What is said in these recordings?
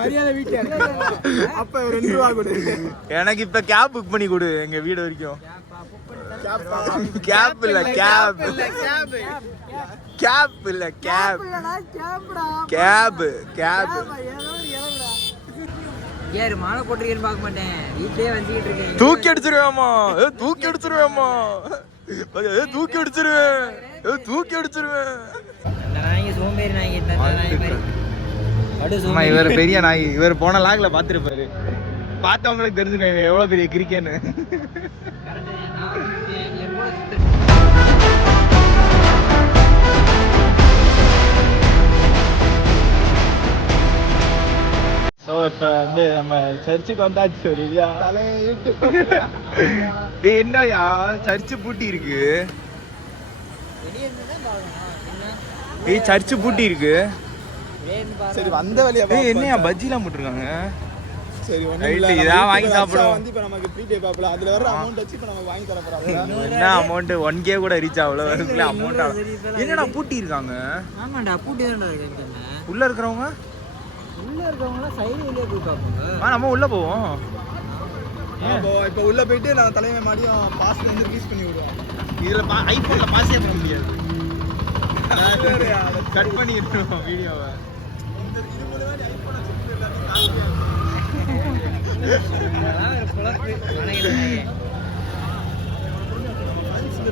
மரியாதை வீட்டு அப்ப 2 ரூபா கொடு. எனக்கு இப்ப கேப் புக் பண்ணி கொடு எங்க வீடு வரைக்கும். கேப் இல்ல கேப் கேப் இல்ல கேப் கேப் கேப். யாரு மாலை போட்டுருக்கேன்னு பார்க்க மாட்டேன், வீட்லயே வந்துகிட்டு இருக்கேன். தூக்கி அடிச்சிருவேமா, தூக்கி அடிச்சிருவேமா, தூக்கி அடிச்சிருவேன், தூக்கி அடிச்சிருவேன். நாய்ங்க சோம்பேறி நாய்ங்க. இவர் பெரிய நாய். இவர் போன லாக்ல பாத்துருப்பாரு. பார்த்தவங்களுக்கு தெரிஞ்சுக்க எவ்வளவு பெரிய கிரிக்கென்னு. இப்ப வந்து நம்ம சர்ச்சுக்கு வந்தாச்சு. சரியா என்னயா சர்ச்சு பூட்டி இருக்கு. சர்ச்சு பூட்டி இருக்கு. சரி வந்த வழியா என்னையா பஜ்ஜிலாம் போட்டுருக்காங்க. சரி இதான் வாங்கி சாப்பிடுவோம். வந்து இப்ப நமக்கு ப்ரீ பே பாப்பல அதுல வர அமௌண்ட் வச்சு இப்ப நம்ம வாங்கி தர போறோம். என்ன அமௌண்ட் 1k கூட ரீச் ஆகல. வரதுல அமௌண்ட் என்னடா பூட்டி இருக்காங்க. ஆமாடா பூட்டி தான்டா இருக்கு. உள்ள இருக்கறவங்க சைடு வெளியே போய் பாப்போம். நம்ம உள்ள போவோம். இப்போ உள்ள போயிட்டு நான் தலைமை மாடியும் பாஸ் வந்து ரிலீஸ் பண்ணி விடுவோம். இதுல ஐபோன்ல பாஸே பண்ண முடியாது. கட் பண்ணிடுவோம் வீடியோவை.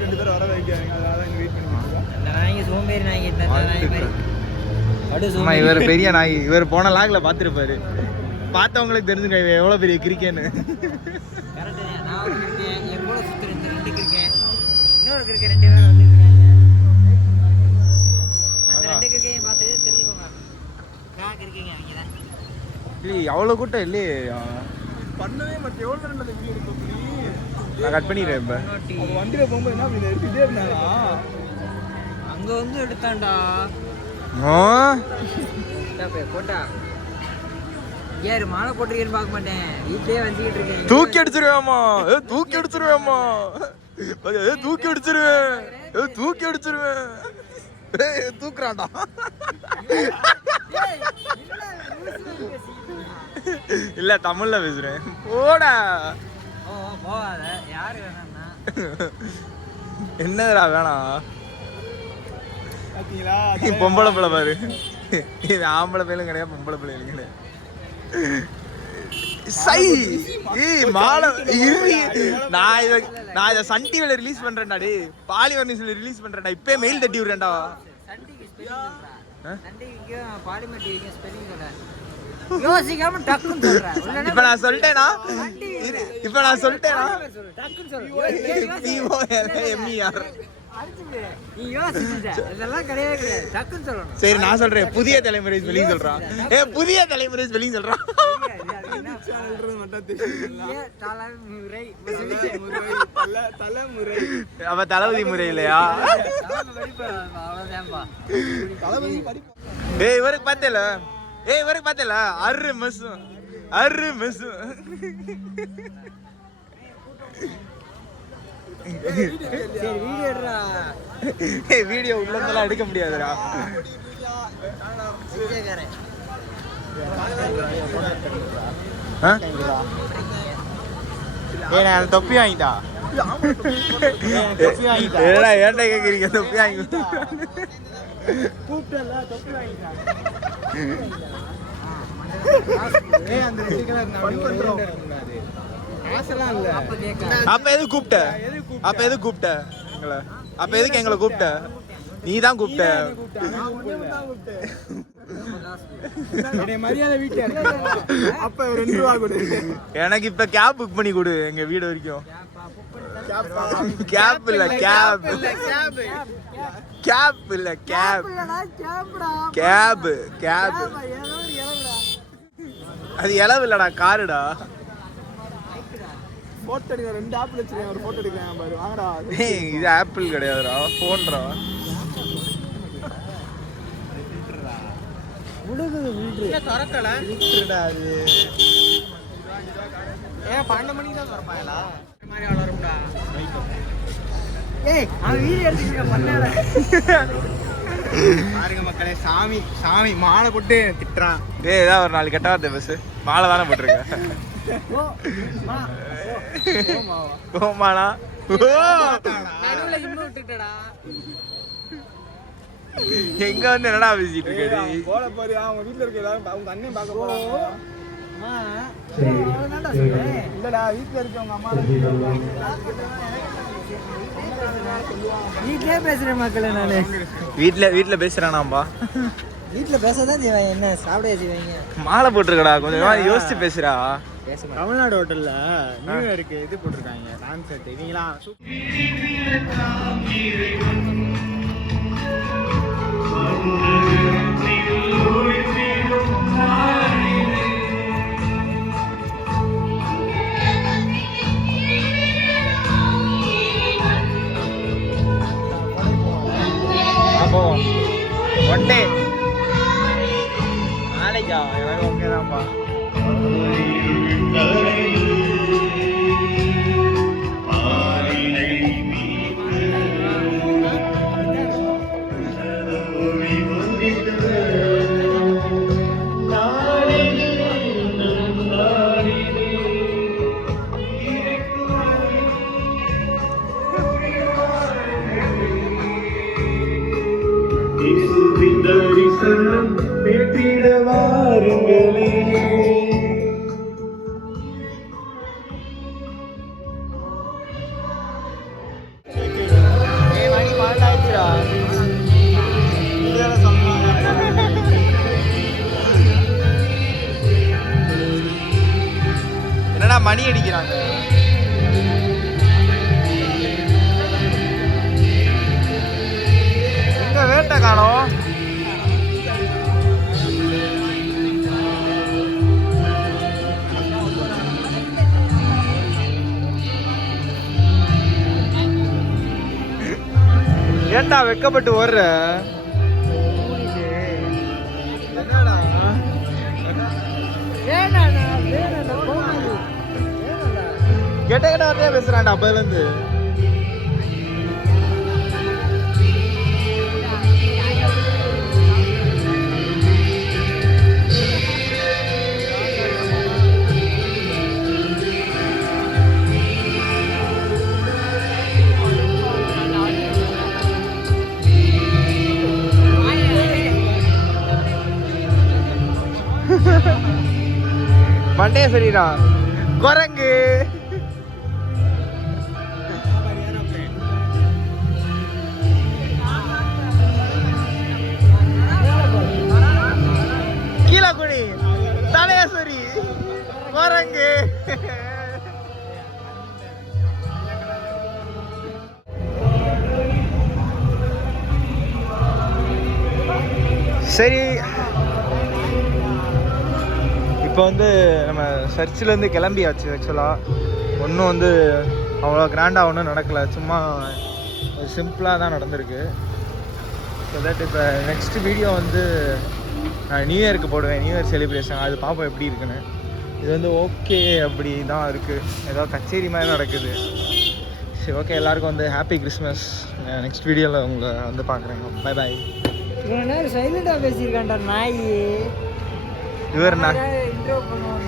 ரெண்டு பேரும் வர வைக்காங்க. அதான் வெயிட் பண்ணி நாய்ங்க சோம்பேறி நாய்ங்க. இவர் பெரிய நாய். இவர் போன லாக்ல பாத்துருப்பாரு. பார்த்தவங்களுக்கு தெரிஞ்சுக்க எவ்வளவு பெரிய கிரிக்கென்னு. அவ்வளவு கூட்டம் இல்லையே. பண்ணவே மாட்டேன். எவ்வளவு நேரம் அந்த வீடியோ எடுக்க நான் கட் பண்ணிடுறேன். இப்ப வண்டியில போகும்போது என்ன அப்படி எடுத்துட்டே இருந்தாரா. அங்க வந்து எடுத்தான்டா. போட்டா யாரு மாலை போட்டுருக்கேன்னு பார்க்க மாட்டேன், வீட்லயே வந்துகிட்டு இருக்கேன். தூக்கி அடிச்சிருவேமா, தூக்கி அடிச்சிருவேமா, தூக்கி அடிச்சிருவேன், தூக்கி அடிச்சிருவேன். தூக்குறான்டா. இல்ல தமிழ்ல பேசுறேன். போடா. போகாத. யாரு வேணாம்னா என்னடா வேணாம். பாத்தீங்களா பொம்பளை பிள்ளை பாரு. இது ஆம்பளை பிள்ளையும் கிடையாது, பொம்பளை பிள்ளையும் கிடையாது. நான் இதை சன் டிவில ரிலீஸ் பண்றேன்டா. டே பாலிமர் நியூஸ்ல ரிலீஸ் பண்றேன்டா. இப்பே மெயில் தட்டி விடுறேன்டா. இப்ப நான் சொல்லிட்டேனா, இப்ப நான் சொல்லிட்டேனா. சரி நான் சொல்றேன். புதிய தலைமுறை வெளியே சொல்றான். புதிய தலைமுறை வெளியே சொல்றான். அவ தளபதி முறை இல்லையா. இவருக்கு பார்த்தல, இவருக்கு பார்த்தல. அரு மிஸ்ஸும் அரு மிஸ்ஸும். வீடியோ உள்ளதெல்லாம் எடுக்க முடியாதுடா. தொப்பி வாங்கிட்டா. ஏன்டா கேக்குறீங்க? தொப்பி வாங்கி அப்ப எது கூப்பிட்ட? அப்ப எது கூப்பிட்ட எங்களை? அப்ப எதுக்கு எங்களை கூப்பிட்ட? நீ தான் கூப்பிட்ட. மரியாதை வீட்டு அப்ப 2 ரூபா கொடு. எனக்கு இப்ப கேப் புக் பண்ணி கொடு எங்க வீடு வரைக்கும். கேப் இல்ல கேப் கேப் இல்ல கேப் கேப் கேப். அது இளவு இல்லடா, காருடா. போட்டோ எடுக்க 2 ஆப்பிள் வச்சிருக்கேன். ஒரு போட்டோ எடுக்கிறேன் பாரு. வாங்கடா. இது ஆப்பிள் கிடையாதுடா, போன்டா. முடுகுது வீட்ல தரக்கல வீட்றடா அது. 12 மணிக்கு தான் தரப்பாயலா. இந்த மாதிரி வளரும்டா. அவன் வீடியோ எடுத்துக்க பண்ணாடா. பாருங்க மக்களே, சாமி சாமி மாலை போட்டு திட்டுறான். டேய் ஏதாவது ஒரு 4 கெட்ட வார்த்தை பேசு. மாலை தானே போட்டிருக்க. கோமாளா நடுவுல இன்னும் விட்டுட்டடா. எங்க வந்து என்னடா பேசிட்டு இருக்க நீ? போல போறியா? அவங்க வீட்டுல இருக்க எல்லாரும் அவங்க அண்ணன் பார்க்க போறாங்க. இல்லடா, வீட்டுல இருக்கவங்க அம்மா வீட்லயே பேசுறேன் மக்களே. நானு வீட்ல பேசுறானாம்பா. வீட்டுல பேசதான் செய்வாங்க, என்ன சாப்பிட செய்வாங்க. மாலை போட்டிருக்கடா, கொஞ்சம் யோசிச்சு பேசுறா. தமிழ்நாடு ஹோட்டல்ல நியூ இயருக்கு இது போட்டிருக்காங்க, கான்செர்ட். இவங்களா அப்போ ஒன் டே நாளைக்கா? எனக்கு ஓகே தான்ப்பா. தரிசனம் பெற்றிட வாருங்களே. என்னடா மணி அடிக்கிறாங்க? எங்க வேட்டை காணோம்? ஏன்டா வெக்கப்பட்டு ஓடுற? கெட்ட கெட்ட வார்த்தையா பேசுறான்டா அப்பதுல இருந்து. மண்டே சரிடா குரங்கு. கீழே குனி, தலைய சொரி, குரங்கு. சரி, இப்போ வந்து நம்ம சர்ச்சிலேருந்து கிளம்பியாச்சு. ஆக்சுவலாக ஒன்றும் வந்து அவ்வளோ கிராண்டாக ஒன்றும் நடக்கலை, சும்மா சிம்பிளாக தான் நடந்திருக்கு. ஸோ தட் இப்போ நெக்ஸ்ட் வீடியோ வந்து நியூ இயருக்கு போடுவேன், நியூ இயர் செலிப்ரேஷன். அது பார்ப்போம் எப்படி இருக்குன்னு. இது வந்து ஓகே அப்படி தான் இருக்குது, ஏதோ கச்சேரி மாதிரி நடக்குது. சரி ஓகே, எல்லாருக்கும் வந்து ஹாப்பி கிறிஸ்மஸ். நெக்ஸ்ட் வீடியோவில் உங்களை வந்து பார்க்குறேங்க. Bye bye. இவ்வளோ நேரம் சைலண்டாக பேசியிருக்கான்டா நாய். இவர் நான் இன்ட்ரோ பண்ணுவோம்.